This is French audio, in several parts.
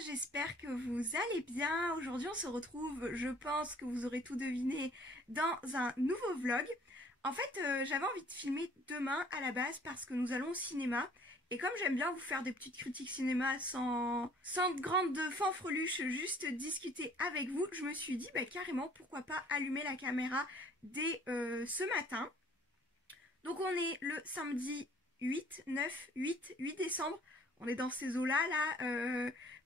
j'espère que vous allez bien. Aujourd'hui on se retrouve, je pense que vous aurez tout deviné, dans un nouveau vlog. En fait j'avais envie de filmer demain à la base parce que nous allons au cinéma. Et comme j'aime bien vous faire des petites critiques cinéma sans grande fanfreluche, juste discuter avec vous, je me suis dit carrément pourquoi pas allumer la caméra dès ce matin. Donc on est le samedi 8 décembre. On est dans ces eaux-là,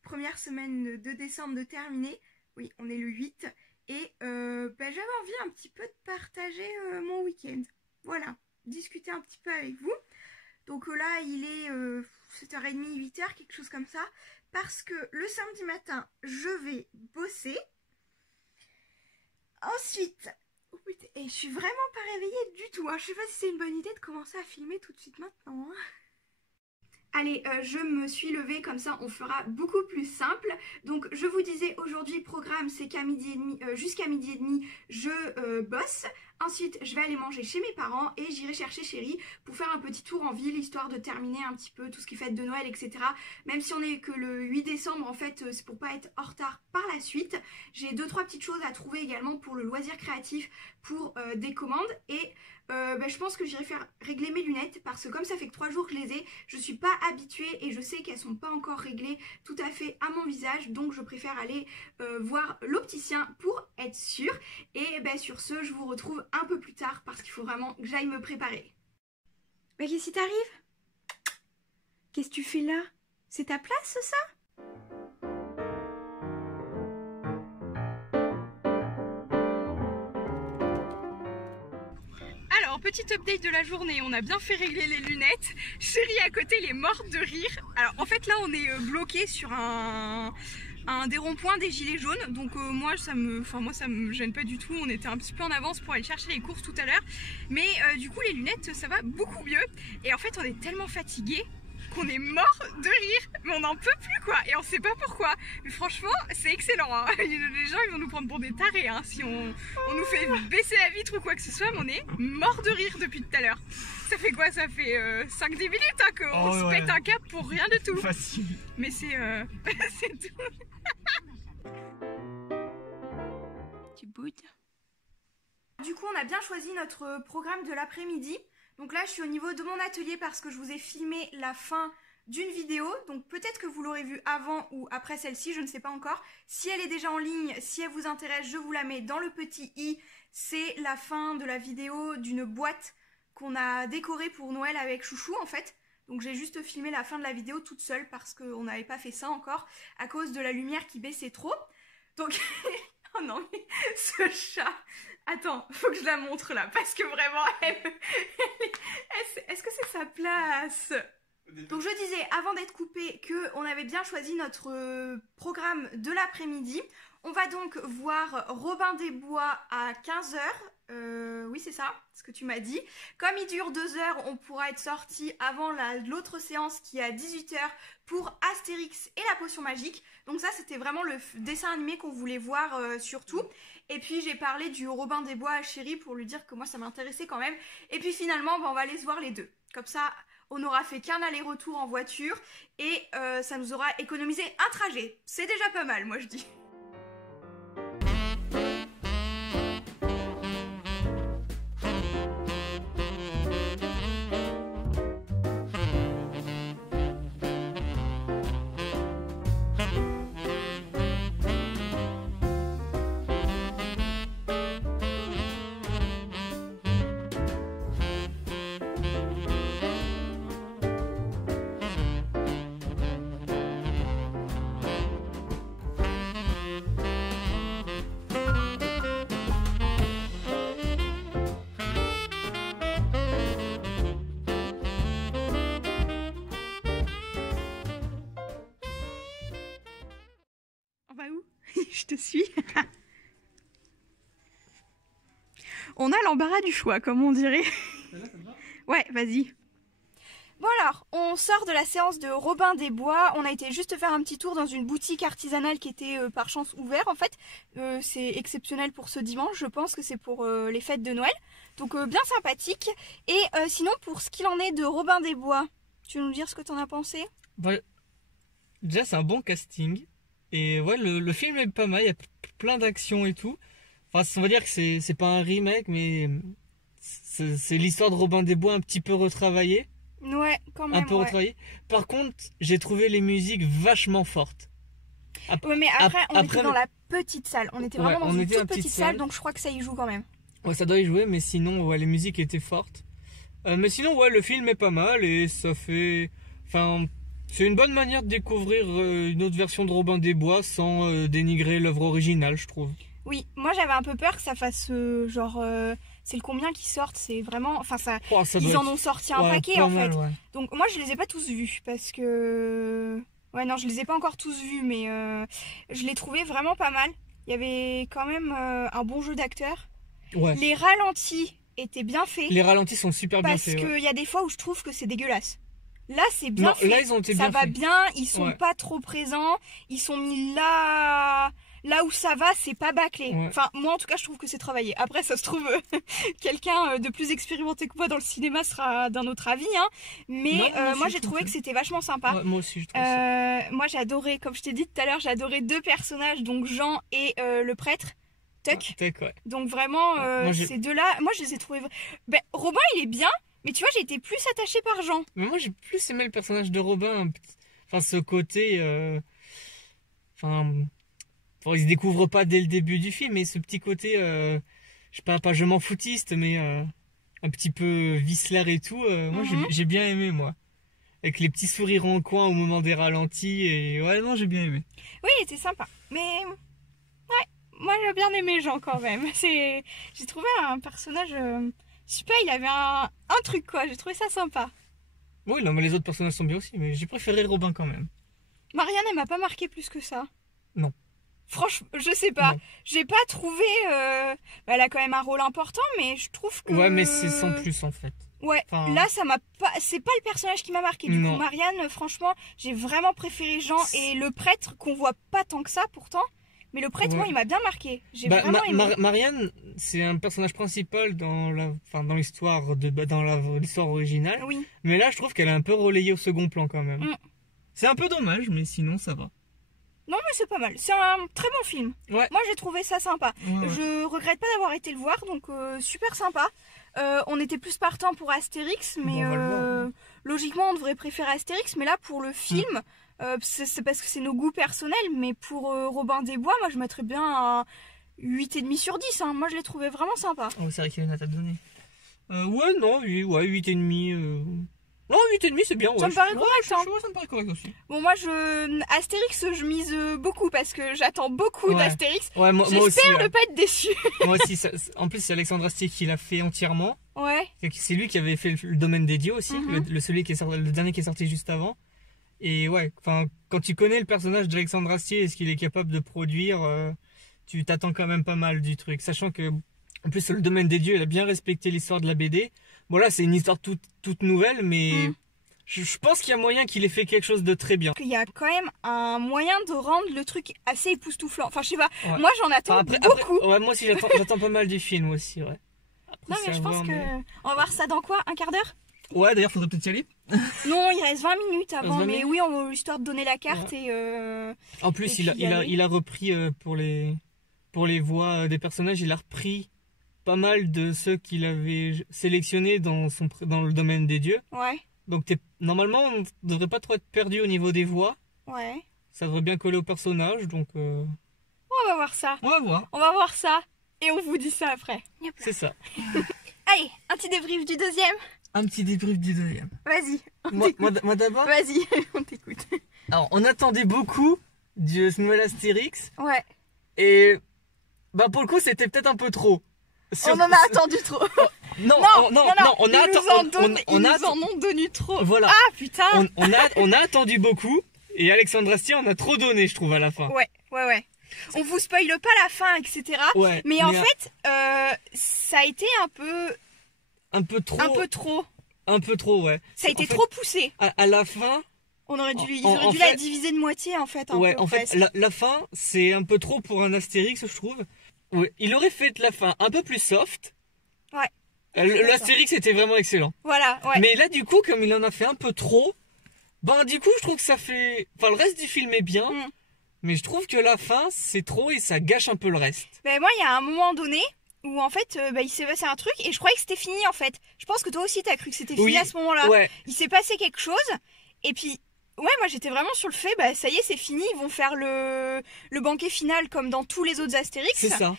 première semaine de décembre de terminer. Oui, on est le 8. Et j'avais envie un petit peu de partager mon week-end. Voilà, discuter un petit peu avec vous. Donc là, il est 7h30, 8h, quelque chose comme ça. Parce que le samedi matin, je vais bosser. Ensuite, oh putain, et je suis vraiment pas réveillée du tout. Je sais pas si c'est une bonne idée de commencer à filmer tout de suite maintenant. Allez, je me suis levée, comme ça on fera beaucoup plus simple. Donc je vous disais aujourd'hui, programme c'est qu'à midi et demi, jusqu'à midi et demi, je bosse. Ensuite je vais aller manger chez mes parents et j'irai chercher Chérie pour faire un petit tour en ville, histoire de terminer un petit peu tout ce qui est fête de Noël, etc. Même si on est que le 8 décembre, en fait c'est pour pas être en retard par la suite. J'ai 2-3 petites choses à trouver également pour le loisir créatif, pour des commandes. Et je pense que j'irai faire régler mes lunettes parce que comme ça fait que 3 jours que je les ai, je suis pas habituée et je sais qu'elles sont pas encore réglées tout à fait à mon visage, donc je préfère aller voir l'opticien pour être sûre. Et sur ce, je vous retrouve un peu plus tard parce qu'il faut vraiment que j'aille me préparer. Mais qu'est-ce qui t'arrive? Qu'est-ce que tu fais là? C'est ta place ça? Alors, petite update de la journée, on a bien fait régler les lunettes. Chérie à côté, elle est morte de rire. Alors en fait là on est bloqué sur un des ronds-points des gilets jaunes. Donc moi ça me gêne pas du tout. On était un petit peu en avance pour aller chercher les courses tout à l'heure. Mais du coup les lunettes ça va beaucoup mieux. Et en fait on est tellement fatigués qu'on est mort de rire, mais on n'en peut plus quoi, et on sait pas pourquoi. Mais franchement c'est excellent hein. Les gens ils vont nous prendre pour des tarés hein, si on nous fait baisser la vitre ou quoi que ce soit, mais on est mort de rire depuis tout à l'heure. Ça fait quoi? Ça fait 5-10 minutes hein, qu'on se pète un cap pour rien de tout. Facile. Mais c'est c'est tout. Tu boudes. Du coup on a bien choisi notre programme de l'après-midi. Donc là je suis au niveau de mon atelier parce que je vous ai filmé la fin d'une vidéo. Donc peut-être que vous l'aurez vue avant ou après celle-ci, je ne sais pas encore. Si elle est déjà en ligne, si elle vous intéresse, je vous la mets dans le petit i. C'est la fin de la vidéo d'une boîte qu'on a décorée pour Noël avec Chouchou en fait. Donc j'ai juste filmé la fin de la vidéo toute seule parce qu'on n'avait pas fait ça encore à cause de la lumière qui baissait trop. Donc oh non mais ce chat, attends, faut que je la montre là parce que vraiment est-ce que c'est sa place? Donc je disais avant d'être coupée qu'on avait bien choisi notre programme de l'après-midi. On va donc voir Robin des Bois à 15h. Oui c'est ça, ce que tu m'as dit. Comme il dure 2 heures, on pourra être sorti avant l'autre séance qui est à 18h pour Astérix et la potion magique. Donc ça c'était vraiment le dessin animé qu'on voulait voir surtout. Et puis j'ai parlé du Robin des Bois à Chérie pour lui dire que moi ça m'intéressait quand même. Et puis finalement on va aller se voir les deux. Comme ça on n'aura fait qu'un aller-retour en voiture et ça nous aura économisé un trajet. C'est déjà pas mal moi je dis. Je te suis. On a l'embarras du choix, comme on dirait. Ouais, vas-y. Bon alors, on sort de la séance de Robin des Bois. On a été juste faire un petit tour dans une boutique artisanale qui était par chance ouverte en fait. C'est exceptionnel pour ce dimanche, je pense que c'est pour les fêtes de Noël. Donc bien sympathique. Et sinon pour ce qu'il en est de Robin des Bois, tu veux nous dire ce que t'en as pensé? Déjà c'est un bon casting. Et ouais, le film est pas mal, il y a plein d'actions et tout. Enfin, on va dire que c'est pas un remake, mais c'est l'histoire de Robin des Bois un petit peu retravaillée. Ouais, quand Un même, peu ouais. retravaillée. Par contre, j'ai trouvé les musiques vachement fortes. Ouais, mais après, on après, était dans la petite salle. On était vraiment ouais, dans on une était toute dans la petite petite salle, salle. donc je crois que ça y joue quand même. Ouais, ça doit y jouer, mais sinon, ouais, les musiques étaient fortes. Mais sinon, ouais, le film est pas mal et ça fait... Enfin, c'est une bonne manière de découvrir une autre version de Robin des Bois sans dénigrer l'œuvre originale, je trouve. Oui, moi j'avais un peu peur que ça fasse genre... c'est le combien qui sortent, c'est vraiment... Enfin, ça... Oh, ça Ils doit en être- ont sorti un ouais, paquet pas en mal, fait. ouais. Donc moi je les ai pas tous vus parce que... Ouais, non, je les ai pas encore tous vus, mais je les trouvais vraiment pas mal. Il y avait quand même un bon jeu d'acteurs. Ouais. Les ralentis étaient bien faits. Les ralentis sont super bien Parce faits. qu'il Ouais. y a des fois où je trouve que c'est dégueulasse. Là, c'est bien Non, fait. là, ils ont été Ça bien va faits. bien, ils sont Ouais. pas trop présents. Ils sont mis là où ça va, c'est pas bâclé. Ouais. Enfin, moi en tout cas, je trouve que c'est travaillé. Après, ça se trouve, quelqu'un de plus expérimenté que moi dans le cinéma sera d'un autre avis. Hein. Mais Non, moi aussi, moi, je j'ai trouve trouvé que- que c'était vachement sympa. Ouais, moi aussi, je trouve ça. Moi, j'ai adoré, comme je t'ai dit tout à l'heure, j'ai adoré deux personnages, donc Jean et le prêtre. Tuck. Tech, ouais. Donc vraiment, Moi, j'ai- ces deux-là, moi je les ai trouvés... Ben, Robin, il est bien, mais tu vois, j'ai été plus attachée par Jean. Mais moi, j'ai plus aimé le personnage de Robin. Enfin, ce côté... Enfin... Bon, il se découvre pas dès le début du film, mais ce petit côté... je sais pas je m'en foutiste, mais... un petit peu vicelard et tout. Moi, Mhm. j'ai bien aimé, moi. Avec les petits sourires en coin au moment des ralentis. Et ouais, non, j'ai bien aimé. Oui, il était sympa. Mais ouais, moi j'ai bien aimé Jean quand même. J'ai trouvé un personnage... je sais pas, il avait un truc quoi, j'ai trouvé ça sympa. Oui, non, mais les autres personnages sont bien aussi, mais j'ai préféré Robin quand même. Marianne, elle m'a pas marqué plus que ça. Non. Franchement, je sais pas. Non. J'ai pas trouvé... elle a quand même un rôle important, mais je trouve que... Ouais, mais c'est sans plus, en fait. Ouais, Enfin- là ça m'a pas... C'est pas le personnage qui m'a marqué. Du Non. coup, Marianne, franchement, j'ai vraiment préféré Jean et le prêtre qu'on voit pas tant que ça pourtant. Mais le prêtre, Ouais. moi, il m'a bien marqué. J'ai Bah, vraiment aimé. Marianne, c'est un personnage principal dans dans l'histoire l'histoire originale. Oui. Mais là, je trouve qu'elle est un peu relayée au second plan quand même. Mm. C'est un peu dommage, mais sinon ça va. Non, mais c'est pas mal. C'est un très bon film. Ouais. Moi, j'ai trouvé ça sympa. Ouais, ouais. Je regrette pas d'avoir été le voir, donc super sympa. On était plus partant pour Astérix, mais Bon, on va le voir, hein. logiquement, on devrait préférer Astérix. Mais là, pour le film, c'est parce que c'est nos goûts personnels. Mais pour Robin des Bois, moi, je mettrais bien un 8,5 sur 10. Hein. Moi, je l'ai trouvé vraiment sympa. Oh, c'est vrai qu'il y en a à donné. Ouais, non, ouais, 8,5. Non, 8,5 c'est bien. Ouais. Ça me paraît Ouais, correct, hein. ouais, ça me paraît correct aussi. Bon, moi, Astérix, je mise beaucoup parce que j'attends beaucoup Ouais. d'Astérix. Ouais, moi aussi. J'espère Ouais. ne pas être déçue. Moi aussi. En plus, c'est Alexandre Astier qui l'a fait entièrement. Ouais. C'est lui qui avait fait le domaine des dieux aussi, Mhm. le dernier qui est sorti juste avant. Et ouais, enfin, quand tu connais le personnage d'Alexandre Astier et ce qu'il est capable de produire, tu t'attends quand même pas mal du truc. Sachant que, en plus, le domaine des dieux, il a bien respecté l'histoire de la BD. Bon, là, c'est une histoire toute nouvelle, mais Mhm. je pense qu'il y a moyen qu'il ait fait quelque chose de très bien. Qu'il y a quand même un moyen de rendre le truc assez époustouflant. Enfin, je sais pas. Ouais. Moi, j'en attends Enfin, beaucoup. ouais, moi aussi, j'attends pas mal du film aussi, ouais. Après, Non, c'est mais je à pense voir, que. mais- On va voir ça dans quoi? Un quart d'heure? Ouais, d'ailleurs, faudrait peut-être y aller. Non, il reste 20 minutes avant. 20 Mais minutes. oui, histoire de donner la carte et. En plus, Et puis y aller. il a repris pour les voix des personnages, il a repris pas mal de ceux qu'il avait sélectionnés dans le domaine des dieux. Ouais. Donc normalement, on ne devrait pas trop être perdu au niveau des voix. Ouais. Ça devrait bien coller au personnage, donc On va voir ça. on va voir. On va voir ça. Et on vous dit ça après. Yep. C'est ça. Allez, un petit débrief du deuxième. Un petit débrief du deuxième. Vas-y. On Moi t'écoute. d'abord. Vas-y, on t'écoute. Alors, on attendait beaucoup de ce nouvel Astérix. Ouais. Et bah pour le coup, c'était peut-être un peu trop. On en a attendu trop. Non, Non, on a ils nous en ont donné trop. Voilà. Ah putain. On a attendu beaucoup et Alexandre Astier en a trop donné, je trouve, à la fin. Ouais. On vous spoile pas la fin, etc. Ouais. Mais en fait, ça a été un peu trop. Un peu trop, ouais. Ça a été En fait, trop poussé. à la fin, Ils auraient en dû fait- la diviser de moitié en fait. ouais, en fait, la fin, c'est un peu trop pour un Astérix, je trouve. Ouais, il aurait fait la fin un peu plus soft. Ouais. Je suis d'accord. L'Astérix était vraiment excellent. Voilà, ouais. Mais là, du coup, comme il en a fait un peu trop, ben du coup, je trouve que ça fait. Enfin, le reste du film est bien, Mm. Mais je trouve que la fin, c'est trop et ça gâche un peu le reste. Ben moi, il y a un moment donné où en fait, il s'est passé un truc et je croyais que c'était fini en fait. Je pense que toi aussi t'as cru que c'était fini à ce moment-là. Ouais. Il s'est passé quelque chose et puis ouais, moi j'étais vraiment sur le fait, ça y est, c'est fini, ils vont faire le banquet final comme dans tous les autres Astérix. C'est ça.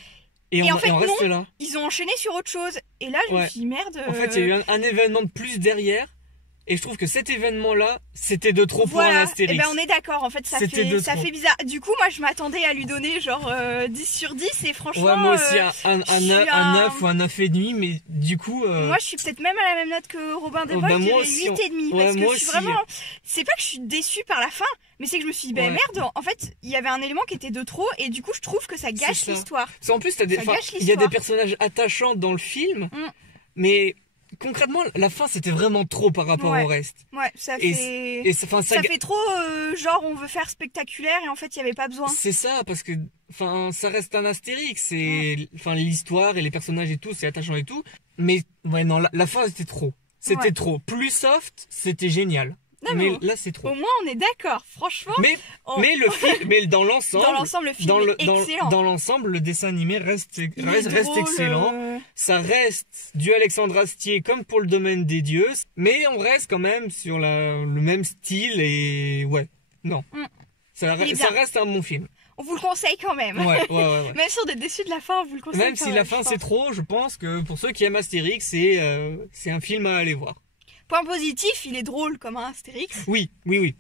Et en fait, on reste non, là. Ils ont enchaîné sur autre chose. Et là, je me suis dit merde. En fait, il y a eu un événement de plus derrière. Et je trouve que cet événement-là, c'était de trop pour un Astérix. Et ben on est d'accord, en fait, ça fait bizarre. Du coup, moi, je m'attendais à lui donner genre 10 sur 10 et franchement... Ouais, moi aussi, un 9 ou un 9,5, mais du coup... Moi, je suis peut-être même à la même note que Robin des Bois, je dirais 8,5. Parce que je suis vraiment... C'est pas que je suis déçue par la fin, mais c'est que je me suis dit, merde, en fait, il y avait un élément qui était de trop et du coup, je trouve que ça gâche l'histoire. En plus, il y a des personnages attachants dans le film, mais... Concrètement, la fin c'était vraiment trop par rapport au reste. Ouais, ça fait trop genre on veut faire spectaculaire et en fait il y avait pas besoin. C'est ça parce que ça reste un Astérix et l'histoire et les personnages et tout, c'est attachant et tout, mais ouais non, la fin c'était trop. C'était trop. Plus soft, c'était génial. Non, mais là c'est trop. Au moins on est d'accord, franchement. Mais le film, mais dans l'ensemble, le film est excellent. Dans l'ensemble, le dessin animé reste excellent. Ça reste du Alexandre Astier comme pour le Domaine des Dieux, mais on reste quand même sur le même style et ça reste un bon film. On vous le conseille quand même. Ouais. Même si on est déçus de la fin, on vous le conseille. Même si la fin c'est trop, je pense que pour ceux qui aiment Astérix, c'est un film à aller voir. Point positif, il est drôle comme un Astérix. Oui.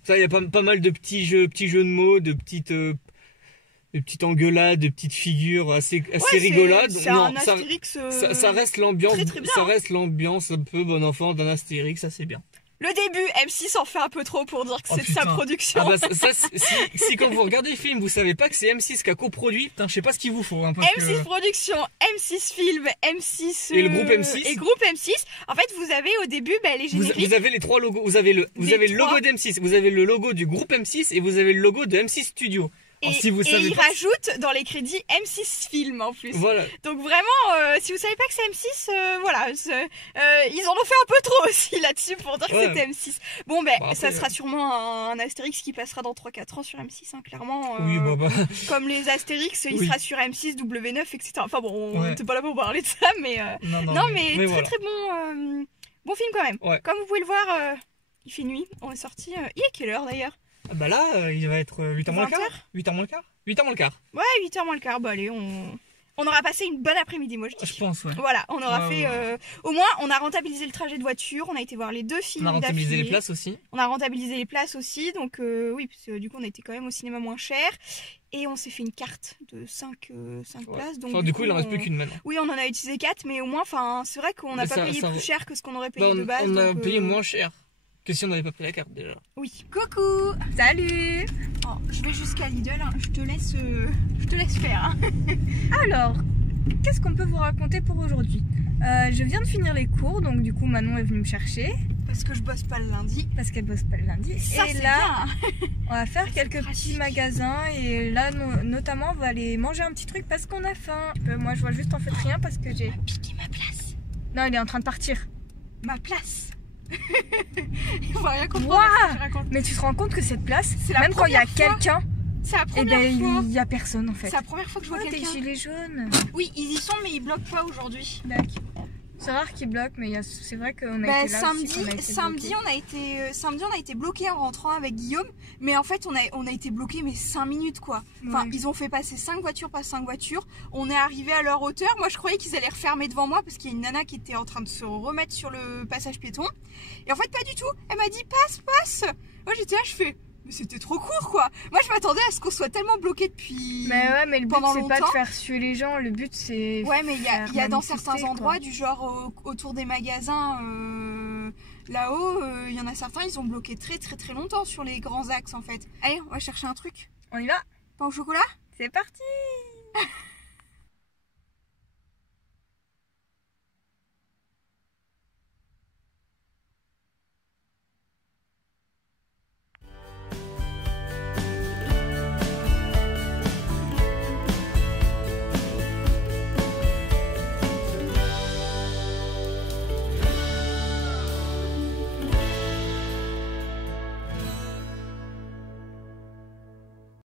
Ça, il y a pas mal de petits jeux de mots, de petites engueulades, de petites figures assez rigolades. C'est un Astérix. Ça reste l'ambiance. Très, très bien. Ça reste l'ambiance un peu bon enfant d'un Astérix, ça c'est bien. Le début, M6 en fait un peu trop pour dire que c'est de sa production. Ah si quand vous regardez le film, vous savez pas que c'est M6 qui a coproduit, putain, je sais pas ce qu'il vous faut. M6 Production, M6 Film, M6... Et le groupe M6. Et groupe M6. En fait, vous avez au début les génériques. Vous avez les trois logos. Vous avez le logo d'M6, vous avez le logo du groupe M6 et vous avez le logo de M6 Studio. Et ils rajoutent dans les crédits M6 Film en plus. Voilà. Donc vraiment, si vous savez pas que c'est M6, ils en ont fait un peu trop aussi là-dessus pour dire que c'était M6. Bon ça sera sûrement un Astérix qui passera dans 3-4 ans sur M6, hein, clairement. Oui, comme les Astérix, il sera sur M6, W9, etc. Enfin bon, on n'était pas là pour parler de ça, mais... mais très voilà. Très bon, bon film quand même. Ouais. Comme vous pouvez le voir, il fait nuit, on est sorti... il est quelle heure d'ailleurs ? Bah là, il va être 8h moins le quart. 8h moins le quart. 8h moins le quart. Ouais, 8h moins le quart. Bah allez, on aura passé une bonne après-midi, moi je dis. Je pense, ouais. Voilà, on aura fait... au moins, on a rentabilisé le trajet de voiture, on a été voir les 2 films. On a rentabilisé les places aussi. Donc oui, parce que du coup, on a été quand même au cinéma moins cher. Et on s'est fait une carte de 5 places. Donc du coup, il en reste plus qu'une maintenant. Oui, on en a utilisé 4, mais au moins, c'est vrai qu'on n'a pas payé plus cher que ce qu'on aurait payé de base. On a payé moins cher que si on n'avait pas pris la carte déjà. Oui. Coucou. Salut. Je vais jusqu'à Lidl, hein. je te laisse faire. Hein. Alors, qu'est-ce qu'on peut vous raconter pour aujourd'hui ? Je viens de finir les cours, donc du coup Manon est venue me chercher. Parce que je bosse pas le lundi. Parce qu'elle bosse pas le lundi. Ça, et là, on va faire quelques petits magasins. Et là, notamment, on va aller manger un petit truc parce qu'on a faim. Moi, je vois juste en fait rien parce que j'ai... Il m'a piqué ma place. Non, il est en train de partir. Ma place. Il va rien comprendre. Mais tu te rends compte que cette place, même quand il y a quelqu'un, il y a personne en fait. C'est la première fois que je vois quelqu'un. Des gilets jaunes. Oui, ils y sont, mais ils bloquent pas aujourd'hui. C'est rare qu'ils bloquent, mais c'est vrai qu'on a été là samedi, on a été bloqué en rentrant avec Guillaume, mais en fait on a été bloqué mais 5 minutes quoi. Enfin, ils ont fait passer 5 voitures par 5 voitures. On est arrivé à leur hauteur. Moi je croyais qu'ils allaient refermer devant moi parce qu'il y a une nana qui était en train de se remettre sur le passage piéton. Et en fait pas du tout. Elle m'a dit passe. Moi j'étais là, je fais mais c'était trop court quoi. Moi je m'attendais à ce qu'on soit tellement bloqué depuis mais le but c'est pas de faire suer les gens, le but c'est... Ouais mais il y a dans certains endroits du genre autour des magasins là-haut, il y en a certains ils ont bloqué très très très longtemps sur les grands axes en fait. Allez on va chercher un truc. On y va. Pain au chocolat. C'est parti.